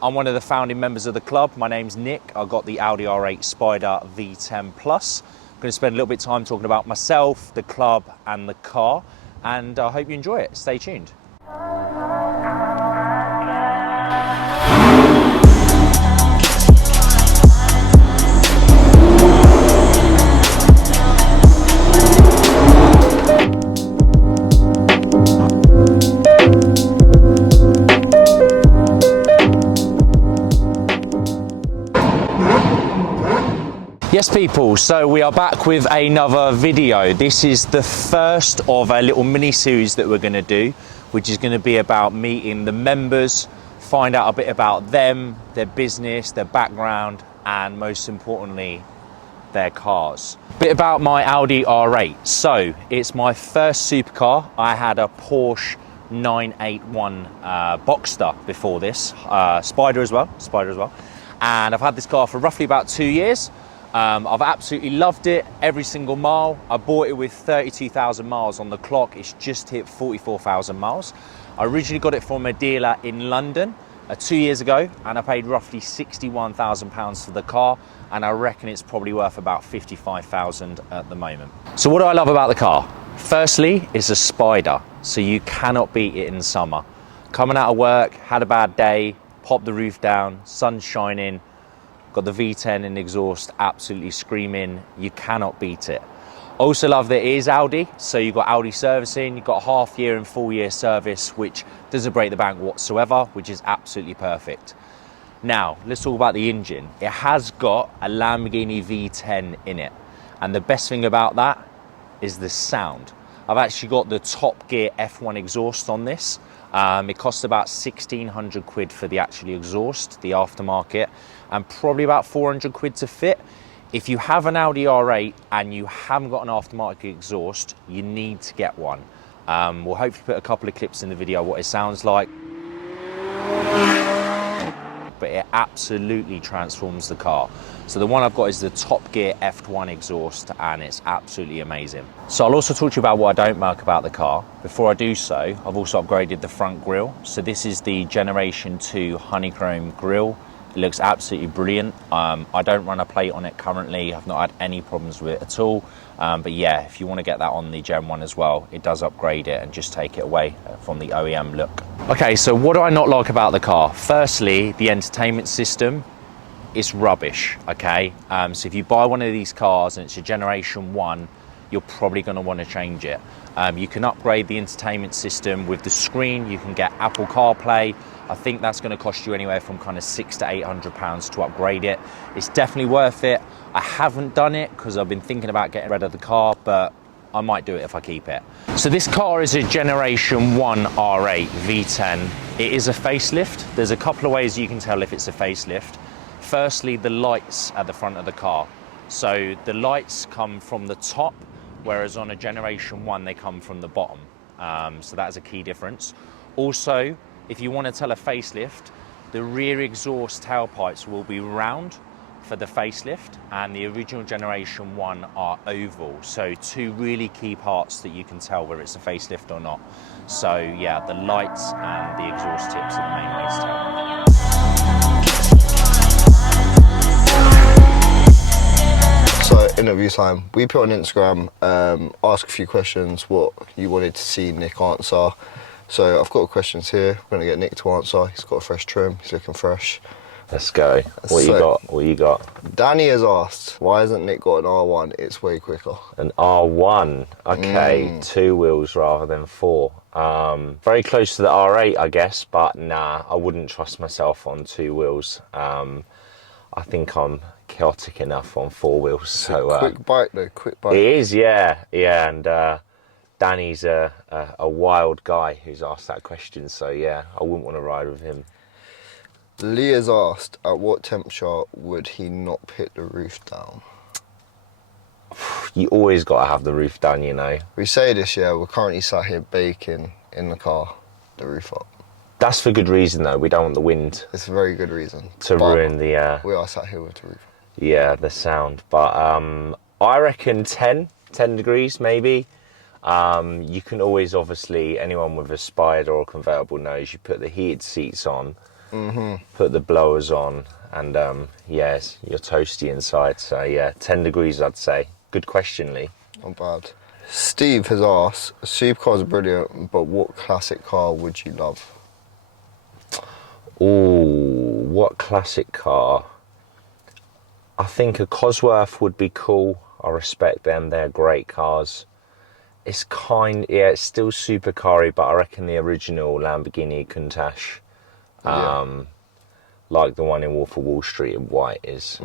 I'm one of the founding members of the club. My name's Nick. I've got the Audi R8 Spider V10 Plus. I'm going to spend a little bit of time talking about myself, the club and the car, and I hope you enjoy it. Stay tuned. Yes people, so we are back with another video. This is the first of a little mini series that we're going to do, which is going to be about meeting the members, find out a bit about them, their business, their background, and most importantly, their cars. A bit about my Audi R8. So it's my first supercar. I had a Porsche 981 Boxster before this, Spider as well, and I've had this car for roughly about 2 years. I've absolutely loved it every single mile. I bought it with 32,000 miles on the clock. It's just hit 44,000 miles. I originally got it from a dealer in London 2 years ago, and I paid roughly £61,000 for the car, and I reckon it's probably worth about 55,000 at the moment. So what do I love about the car? Firstly, it's a Spider, so you cannot beat it in summer. Coming out of work, had a bad day, pop the roof down, sun's shining, got the V10 in exhaust, absolutely screaming. You cannot beat it. Also love that it is Audi, so you've got Audi servicing, you've got half year and full year service, which doesn't break the bank whatsoever, which is absolutely perfect. Now, let's talk about the engine. It has got a Lamborghini V10 in it, and the best thing about that is the sound. I've actually got the Top Gear F1 exhaust on this. It costs about 1,600 quid for the actual exhaust, the aftermarket, and probably about 400 quid to fit. If you have an Audi R8 and you haven't got an aftermarket exhaust, you need to get one. We'll hopefully put a couple of clips in the video what it sounds like. But it absolutely transforms the car. So the one I've got is the Top Gear F1 exhaust, and it's absolutely amazing. So I'll also talk to you about what I don't like about the car. Before I do so, I've also upgraded the front grille. So this is the Generation 2 honeycomb grille. It looks absolutely brilliant. I don't run a plate on it currently. I've not had any problems with it at all. But yeah, if you want to get that on the Gen 1 as well, it does upgrade it and just take it away from the OEM look. Okay, so what do I not like about the car? Firstly, the entertainment system is rubbish, okay? So if you buy one of these cars and it's a Generation 1, you're probably going to want to change it. You can upgrade the entertainment system with the screen. You can get Apple CarPlay. I think that's going to cost you anywhere from kind of £600 to £800 to upgrade it. It's definitely worth it. I haven't done it because I've been thinking about getting rid of the car, but I might do it if I keep it. So this car is a Generation 1 R8 V10. It is a facelift. There's a couple of ways you can tell if it's a facelift. Firstly, the lights at the front of the car. So the lights come from the top, whereas on a Generation 1, they come from the bottom. So that is a key difference. Also, if you want to tell a facelift, the rear exhaust tailpipes will be round for the facelift, and the original Generation 1 are oval. So two really key parts that you can tell whether it's a facelift or not. So yeah, the lights and the exhaust tips are the main ways to tell. So interview time. We put on Instagram, ask a few questions, what you wanted to see Nick answer. So I've got questions here. We're gonna get Nick to answer. He's got a fresh trim. He's looking fresh. Let's go. What you got? Danny has asked, why hasn't Nick got an R1? It's way quicker. An R1. Okay, 2 wheels rather than 4. Very close to the R8, I guess, but nah, I wouldn't trust myself on 2 wheels. I think I'm chaotic enough on 4 wheels. So quick bike though, quick bike. It is, yeah, and Danny's a wild guy who's asked that question, so yeah, I wouldn't want to ride with him. Leah's asked, at what temperature would he not put the roof down? You always got to have the roof down, you know. We say this, yeah, we're currently sat here baking in the car, the roof up. That's for good reason though, we don't want the wind. It's a very good reason. To ruin the... we are sat here with the roof. Yeah, the sound, but I reckon 10 degrees maybe. You can always, obviously, anyone with a Spider or a convertible knows you put the heated seats on put the blowers on, and yes, you're toasty inside. So yeah, 10 degrees I'd say. Good question, Lee. Not bad. Steve has asked, supercars are brilliant, but what classic car would you love? Ooh, what classic car? I think a Cosworth would be cool. I respect them, they're great cars. It's it's still supercar-y, but I reckon the original Lamborghini Countach, like the one in Wolf of Wall Street in white, is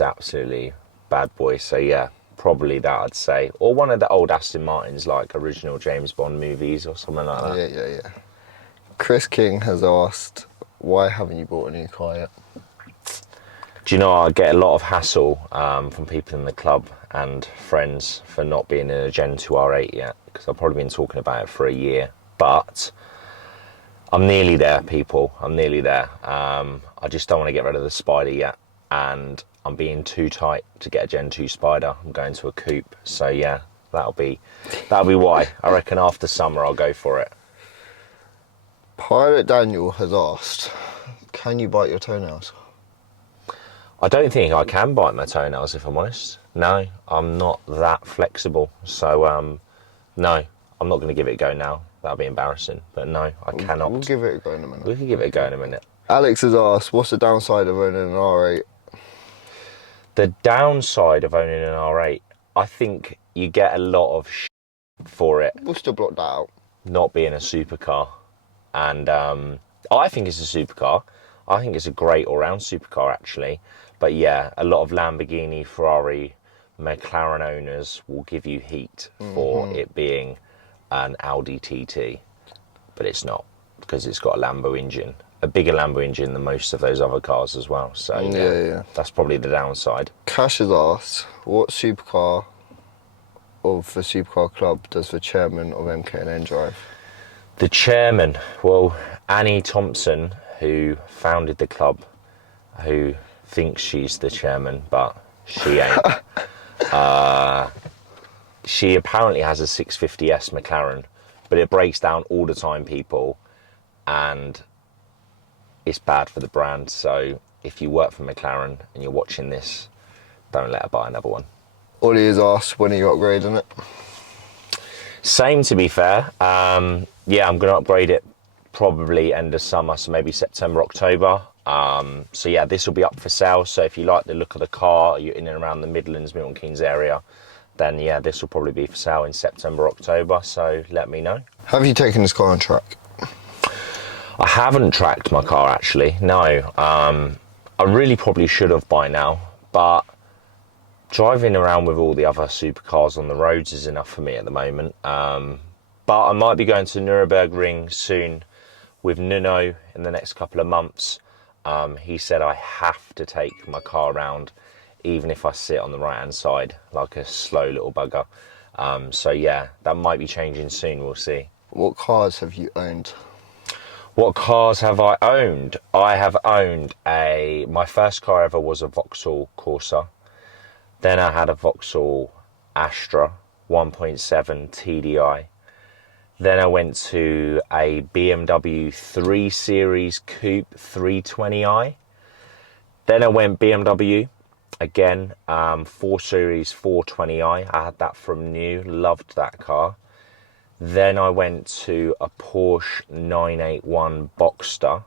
absolutely bad boy. So yeah, probably that I'd say. Or one of the old Aston Martins, like original James Bond movies or something like that. Yeah. Chris King has asked, why haven't you bought a new car yet? Do you know, I get a lot of hassle from people in the club and friends for not being in a Gen 2 R8 yet, because I've probably been talking about it for a year. But I'm nearly there, people. I'm nearly there. I just don't want to get rid of the Spider yet, and I'm being too tight to get a Gen 2 Spider. I'm going to a coupe. So yeah, that'll be why. I reckon after summer I'll go for it. Pilot Daniel has asked, can you bite your toenails? I don't think I can bite my toenails, if I'm honest. No, I'm not that flexible. So, no, I'm not going to give it a go now. That'll be embarrassing. But no, I cannot. We'll give it a go in a minute. We can give it a go in a minute. Alex has asked, what's the downside of owning an R8? The downside of owning an R8, I think you get a lot of for it. We'll still block that out. Not being a supercar. And I think it's a supercar. I think it's a great all-round supercar, actually. But yeah, a lot of Lamborghini, Ferrari, McLaren owners will give you heat for it being an Audi TT. But it's not, because it's got a Lambo engine. A bigger Lambo engine than most of those other cars as well. So yeah, that's probably the downside. Cash has asked, what supercar of the Supercar Club does the chairman of MKNN drive? The chairman, well, Annie Thompson, who founded the club, who thinks she's the chairman, but she ain't. She apparently has a 650S McLaren, but it breaks down all the time, people, and it's bad for the brand. So if you work for McLaren and you're watching this, don't let her buy another one. Ollie has asked, when are you upgrading it? Same, to be fair. Yeah, I'm going to upgrade it probably end of summer, so maybe September, October. So yeah, this will be up for sale. So if you like the look of the car, you're in and around the Midlands, Milton Keynes area, then yeah, this will probably be for sale in September, October. So let me know. Have you taken this car on track? I haven't tracked my car, actually. No. I really probably should have by now, but driving around with all the other supercars on the roads is enough for me at the moment. But I might be going to Nürburgring soon with Nuno in the next couple of months. He said I have to take my car around, even if I sit on the right-hand side like a slow little bugger. So yeah, that might be changing soon, we'll see. What cars have you owned? What cars have I owned? I have owned my first car ever was a Vauxhall Corsa. Then I had a Vauxhall Astra 1.7 TDI. Then I went to a BMW 3 Series Coupe 320i. Then I went BMW, again, 4 Series 420i. I had that from new, loved that car. Then I went to a Porsche 981 Boxster,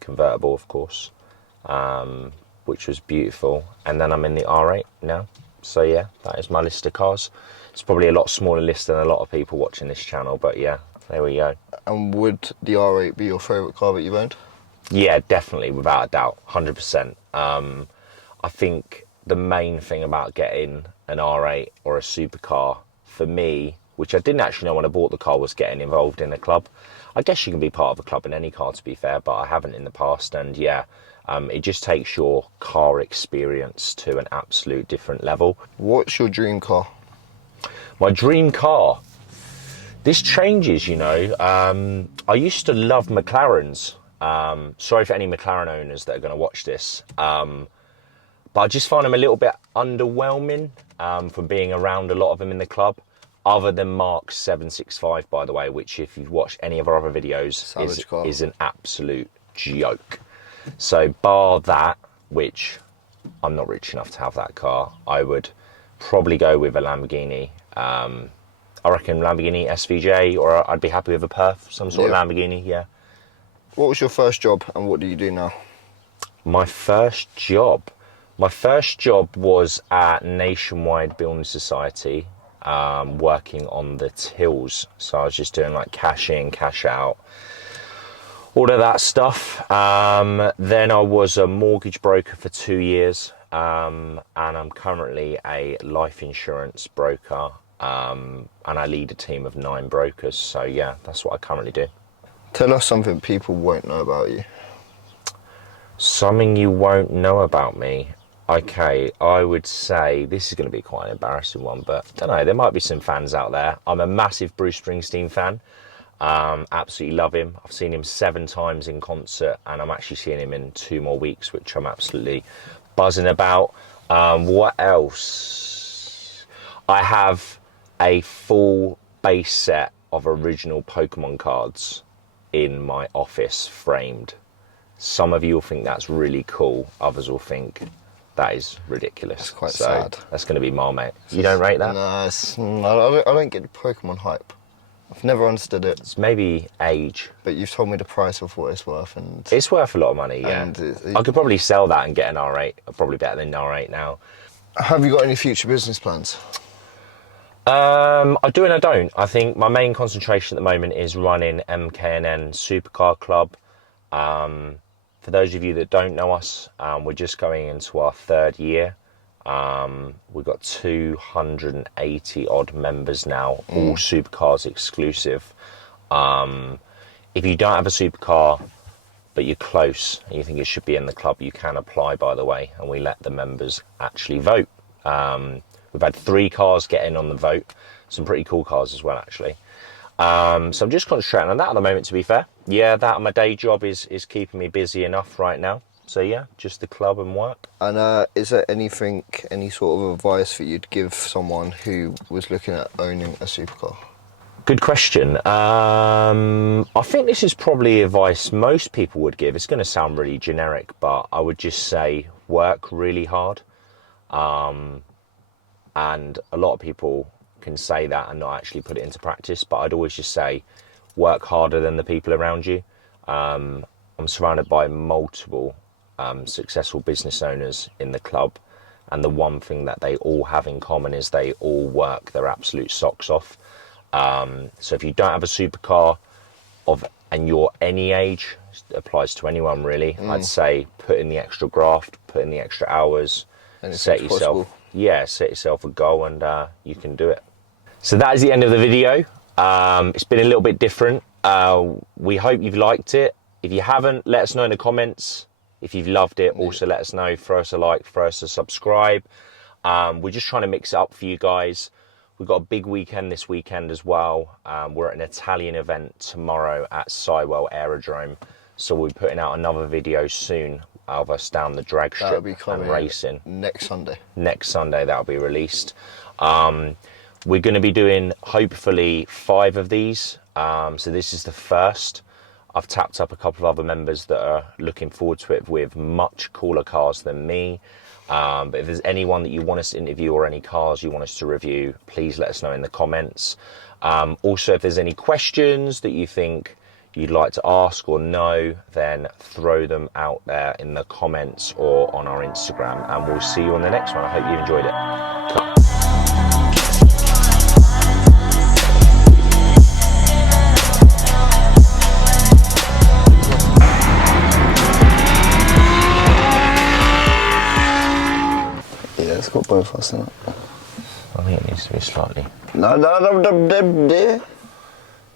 convertible of course, which was beautiful. And then I'm in the R8 now. So yeah, that is my list of cars. It's probably a lot smaller list than a lot of people watching this channel, but yeah, there we go. And would the R8 be your favourite car that you've owned? Yeah, definitely, without a doubt, 100%. I think the main thing about getting an R8 or a supercar, for me, which I didn't actually know when I bought the car, was getting involved in a club. I guess you can be part of a club in any car, to be fair, but I haven't in the past, and yeah, it just takes your car experience to an absolute different level. What's your dream car? My dream car? This changes, you know. I used to love McLarens. Sorry for any McLaren owners that are going to watch this. But I just find them a little bit underwhelming from being around a lot of them in the club. other than Mark's 765, by the way, which if you've watched any of our other videos is an absolute joke. So bar that, which I'm not rich enough to have that car, I would probably go with a Lamborghini. I reckon Lamborghini SVJ, or I'd be happy with a Perth, some sort of Lamborghini, yeah. What was your first job and what do you do now? My first job was at Nationwide Building Society, working on the tills. So I was just doing like cash in, cash out, all of that stuff. Then I was a mortgage broker for 2 years, and I'm currently a life insurance broker, and I lead a team of 9 brokers. So yeah, that's what I currently do. Tell us something people won't know about you. Something you won't know about me. Okay, I would say this is going to be quite an embarrassing one, but I don't know, there might be some fans out there. I'm a massive Bruce Springsteen fan. Absolutely love him. I've seen him 7 times in concert, and I'm actually seeing him in 2 more weeks, which I'm absolutely buzzing about. What else? I have a full base set of original Pokemon cards in my office, framed. Some of you will think that's really cool. Others will think that is ridiculous. That's quite sad. That's going to be Marmite. You don't rate that? No, I don't get the Pokemon hype. I've never understood it. It's maybe age. But you've told me the price of what it's worth, and it's worth a lot of money, yeah. I could probably sell that and get an R8. Probably better than an R8 now. Have you got any future business plans? I do and I don't. I think my main concentration at the moment is running MKNN Supercar Club. For those of you that don't know us, we're just going into our 3rd year. We've got 280 odd members now, all supercars exclusive. If you don't have a supercar, but you're close and you think it should be in the club, you can apply, by the way, and we let the members actually vote. We've had 3 cars get in on the vote, some pretty cool cars as well, actually. So I'm just concentrating on that at the moment, to be fair. Yeah, that and my day job is keeping me busy enough right now. So yeah, just the club and work. And is there any sort of advice that you'd give someone who was looking at owning a supercar? Good question. I think this is probably advice most people would give. It's going to sound really generic, but I would just say work really hard. And a lot of people can say that and not actually put it into practice, but I'd always just say work harder than the people around you. I'm surrounded by multiple successful business owners in the club, and the one thing that they all have in common is they all work their absolute socks off. So if you don't have a supercar and you're any age, it applies to anyone really, I'd say put in the extra graft, put in the extra hours, set yourself a goal, and you can do it. So that is the end of the video. It's been a little bit different. We hope you've liked it. If you haven't, let us know in the comments. If you've loved it, also let us know. Throw us a like, throw us a subscribe. We're just trying to mix it up for you guys. We've got a big weekend this weekend as well. We're at an Italian event tomorrow at Sywell Aerodrome. So we'll be putting out another video soon of us down the drag strip and racing. Next Sunday. Next Sunday, that'll be released. We're going to be doing, hopefully, 5 of these. So this is the first. I've tapped up a couple of other members that are looking forward to it with much cooler cars than me. But if there's anyone that you want us to interview or any cars you want us to review, please let us know in the comments. Also, if there's any questions that you think you'd like to ask or know, then throw them out there in the comments or on our Instagram, and we'll see you on the next one. I hope you enjoyed it. Cut. Yeah, it's got both of us in it. I think it needs to be slightly. No.